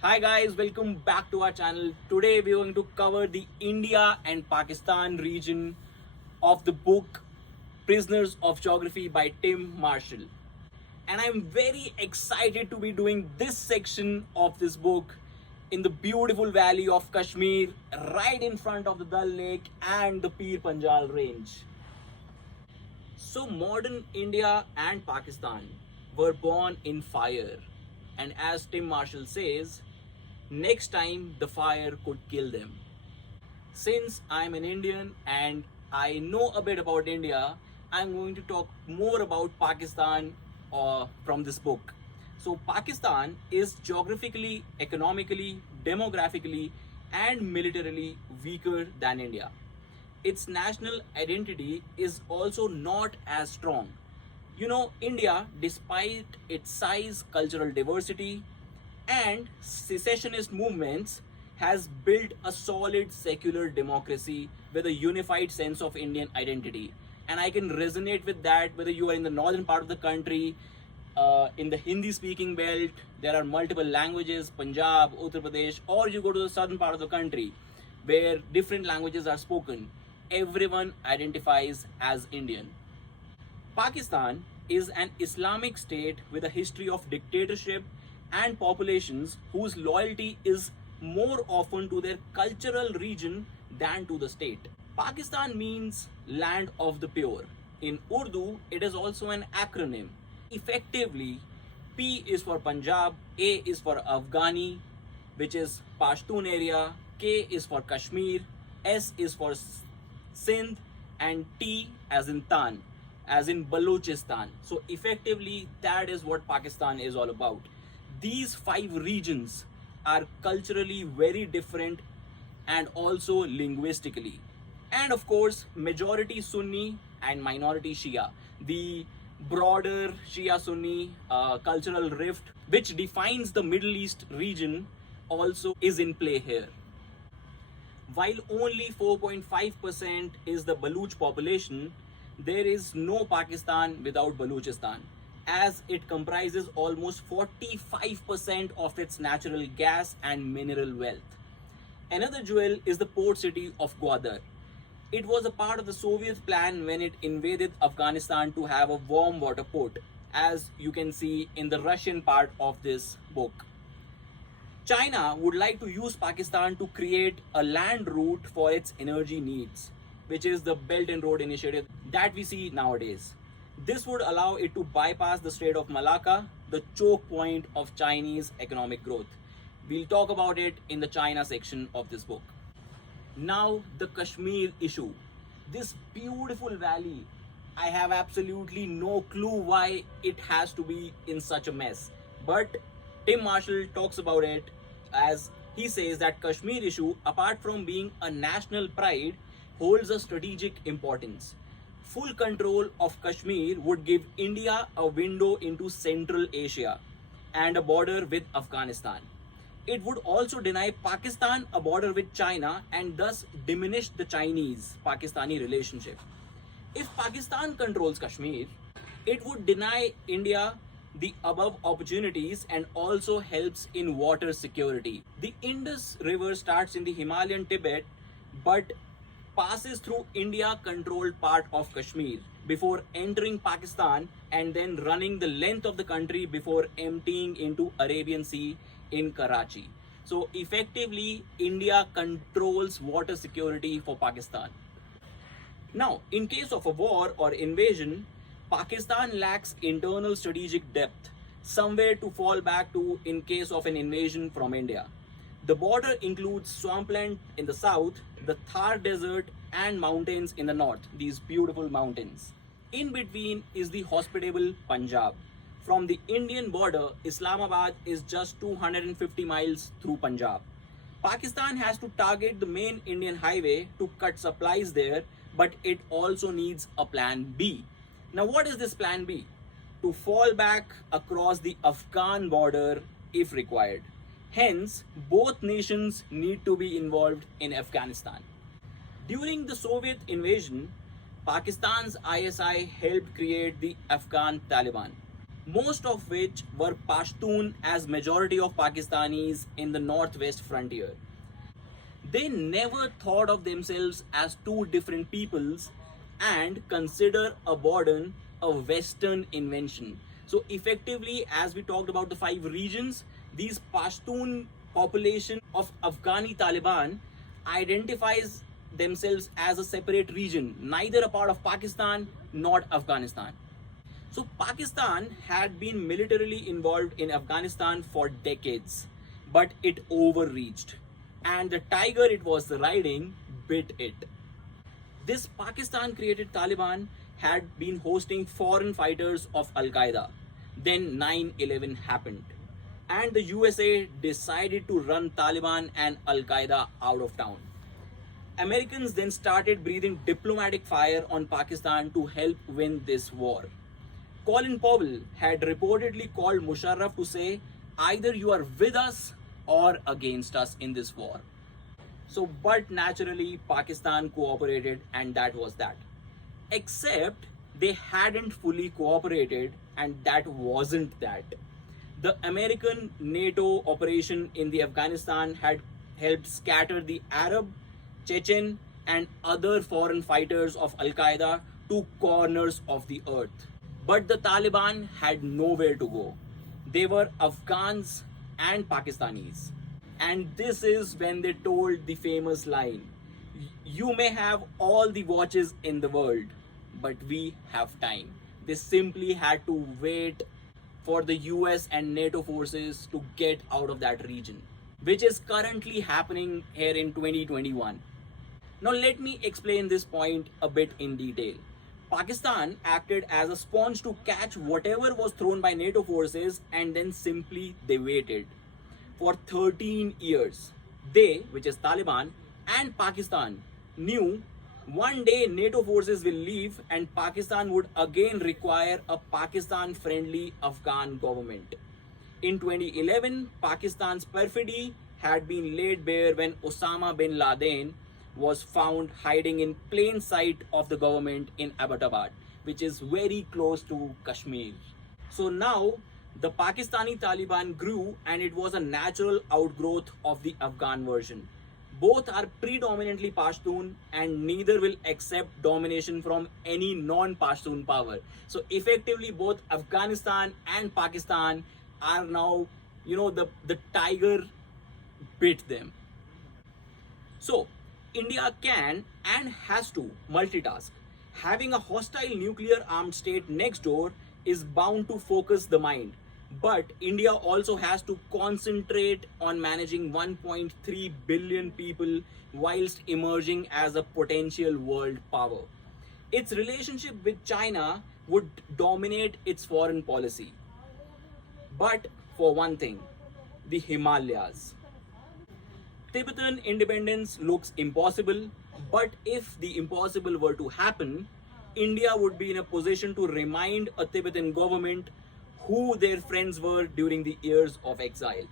Hi guys, welcome back to our channel. Today we're going to cover the India and Pakistan region of the book Prisoners of Geography by Tim Marshall. And I'm very excited to be doing this section of this book in the beautiful valley of Kashmir, right in front of the Dal Lake and the Pir Panjal range. So modern India and Pakistan were born in fire. And as Tim Marshall says, next time the fire could kill them. Since I'm an Indian and I know a bit about India, I'm going to talk more about Pakistan from this book. So Pakistan is geographically, economically, demographically, and militarily weaker than India. Its national identity is also not as strong. India, despite its size, cultural diversity, and secessionist movements, has built a solid secular democracy with a unified sense of Indian identity. And I can resonate with that whether you are in the northern part of the country, in the Hindi speaking belt, there are multiple languages, Punjab, Uttar Pradesh, or you go to the southern part of the country where different languages are spoken. Everyone identifies as Indian. Pakistan is an Islamic state with a history of dictatorship and populations whose loyalty is more often to their cultural region than to the state. Pakistan means land of the pure. In Urdu, it is also an acronym. Effectively, P is for Punjab, A is for Afghani, which is Pashtun area, K is for Kashmir, S is for Sindh, and T as in Tan, as in Balochistan. So effectively, that is what Pakistan is all about. These 5 regions are culturally very different and also linguistically. And of course, majority Sunni and minority Shia. The broader Shia Sunni cultural rift, which defines the Middle East region, also is in play here. While only 4.5% is the Baluch population, there is no Pakistan without Balochistan, as it comprises almost 45% of its natural gas and mineral wealth. Another jewel is the port city of Gwadar. It was a part of the Soviet plan when it invaded Afghanistan to have a warm water port, as you can see in the Russian part of this book. China would like to use Pakistan to create a land route for its energy needs, which is the Belt and Road Initiative that we see nowadays. This would allow it to bypass the Strait of Malacca, the choke point of Chinese economic growth. We'll talk about it in the China section of this book. Now, the Kashmir issue. This beautiful valley, I have absolutely no clue why it has to be in such a mess. But Tim Marshall talks about it as he says that Kashmir issue, apart from being a national pride, holds a strategic importance. Full control of Kashmir would give India a window into Central Asia and a border with Afghanistan. It would also deny Pakistan a border with China and thus diminish the Chinese-Pakistani relationship. If Pakistan controls Kashmir, it would deny India the above opportunities and also helps in water security. The Indus River starts in the Himalayan Tibet but passes through India-controlled part of Kashmir before entering Pakistan and then running the length of the country before emptying into Arabian Sea in Karachi. So effectively, India controls water security for Pakistan. Now, in case of a war or invasion, Pakistan lacks internal strategic depth, somewhere to fall back to in case of an invasion from India. The border includes swampland in the south, the Thar Desert, and mountains in the north, these beautiful mountains. In between is the hospitable Punjab. From the Indian border, Islamabad is just 250 miles through Punjab. Pakistan has to target the main Indian highway to cut supplies there, but it also needs a plan B. Now, what is this plan B? To fall back across the Afghan border if required. Hence, both nations need to be involved in Afghanistan. During the Soviet invasion, Pakistan's ISI helped create the Afghan Taliban. most of which were Pashtun as majority of Pakistanis in the northwest frontier. They never thought of themselves as two different peoples and consider a border a Western invention. So effectively, as we talked about the five regions, these Pashtun population of Afghani Taliban identifies themselves as a separate region, neither a part of Pakistan nor Afghanistan. So Pakistan had been militarily involved in Afghanistan for decades, but it overreached, and the tiger it was riding bit it. This Pakistan created Taliban had been hosting foreign fighters of Al Qaeda. Then 9/11 happened, and the USA decided to run Taliban and Al Qaeda out of town. Americans then started breathing diplomatic fire on Pakistan to help win this war. Colin Powell had reportedly called Musharraf to say, either you are with us or against us in this war. So, but naturally, Pakistan cooperated, and that was that. Except they hadn't fully cooperated, and that wasn't that. The American NATO operation in the Afghanistan had helped scatter the Arab, Chechen, and other foreign fighters of Al Qaeda to corners of the earth. But the Taliban had nowhere to go. They were Afghans and Pakistanis. And this is when they told the famous line, you may have all the watches in the world, but we have time. They simply had to wait for the US and NATO forces to get out of that region, which is currently happening here in 2021. Now let me explain this point a bit in detail. Pakistan acted as a sponge to catch whatever was thrown by NATO forces, and then simply they waited. For 13 years, they, which is Taliban and Pakistan, knew one day NATO forces will leave and Pakistan would again require a Pakistan-friendly Afghan government. In 2011, Pakistan's perfidy had been laid bare when Osama bin Laden was found hiding in plain sight of the government in Abbottabad, which is very close to Kashmir. So now the Pakistani Taliban grew, and it was a natural outgrowth of the Afghan version. Both are predominantly Pashtun, and neither will accept domination from any non-Pashtun power. So effectively both Afghanistan and Pakistan are now, the tiger bit them. So India can and has to multitask. Having a hostile nuclear armed state next door is bound to focus the mind. But India also has to concentrate on managing 1.3 billion people whilst emerging as a potential world power. Its relationship with China would dominate its foreign policy. But for one thing, the Himalayas. Tibetan independence looks impossible, but if the impossible were to happen, India would be in a position to remind a Tibetan government who their friends were during the years of exile.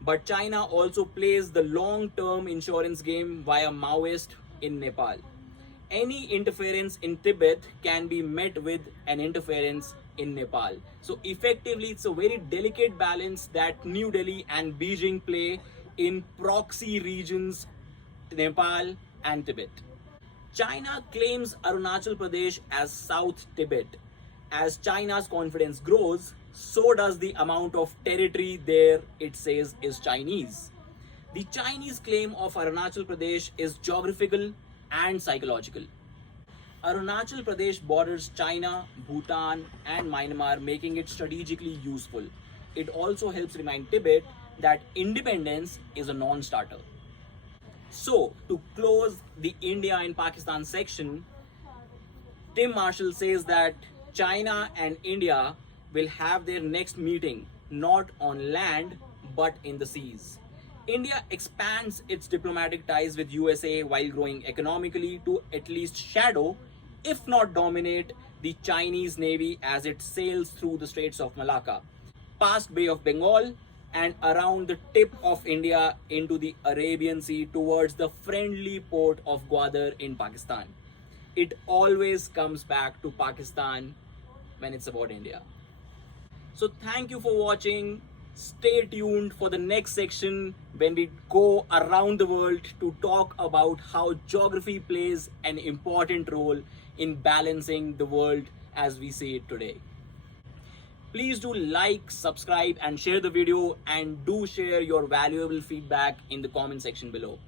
But China also plays the long-term insurance game via Maoist in Nepal. Any interference in Tibet can be met with an interference in Nepal. So effectively, it's a very delicate balance that New Delhi and Beijing play in proxy regions, Nepal and Tibet. China claims Arunachal Pradesh as South Tibet. As China's confidence grows, so does the amount of territory there it says is Chinese. The Chinese claim of Arunachal Pradesh is geographical and psychological. Arunachal Pradesh borders China, Bhutan, and Myanmar, making it strategically useful. It also helps remind Tibet that independence is a non-starter. So, to close the India and Pakistan section, Tim Marshall says that China and India will have their next meeting not on land but in the seas. India expands its diplomatic ties with USA while growing economically to at least shadow, if not dominate, the Chinese Navy as it sails through the Straits of Malacca, past Bay of Bengal, and around the tip of India into the Arabian Sea towards the friendly port of Gwadar in Pakistan. It always comes back to Pakistan when it's about India. So thank you for watching. Stay tuned for the next section when we go around the world to talk about how geography plays an important role in balancing the world as we see it today. Please do like, subscribe, and share the video, and do share your valuable feedback in the comment section below.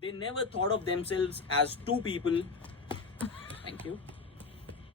They never thought of themselves as two people. Thank you.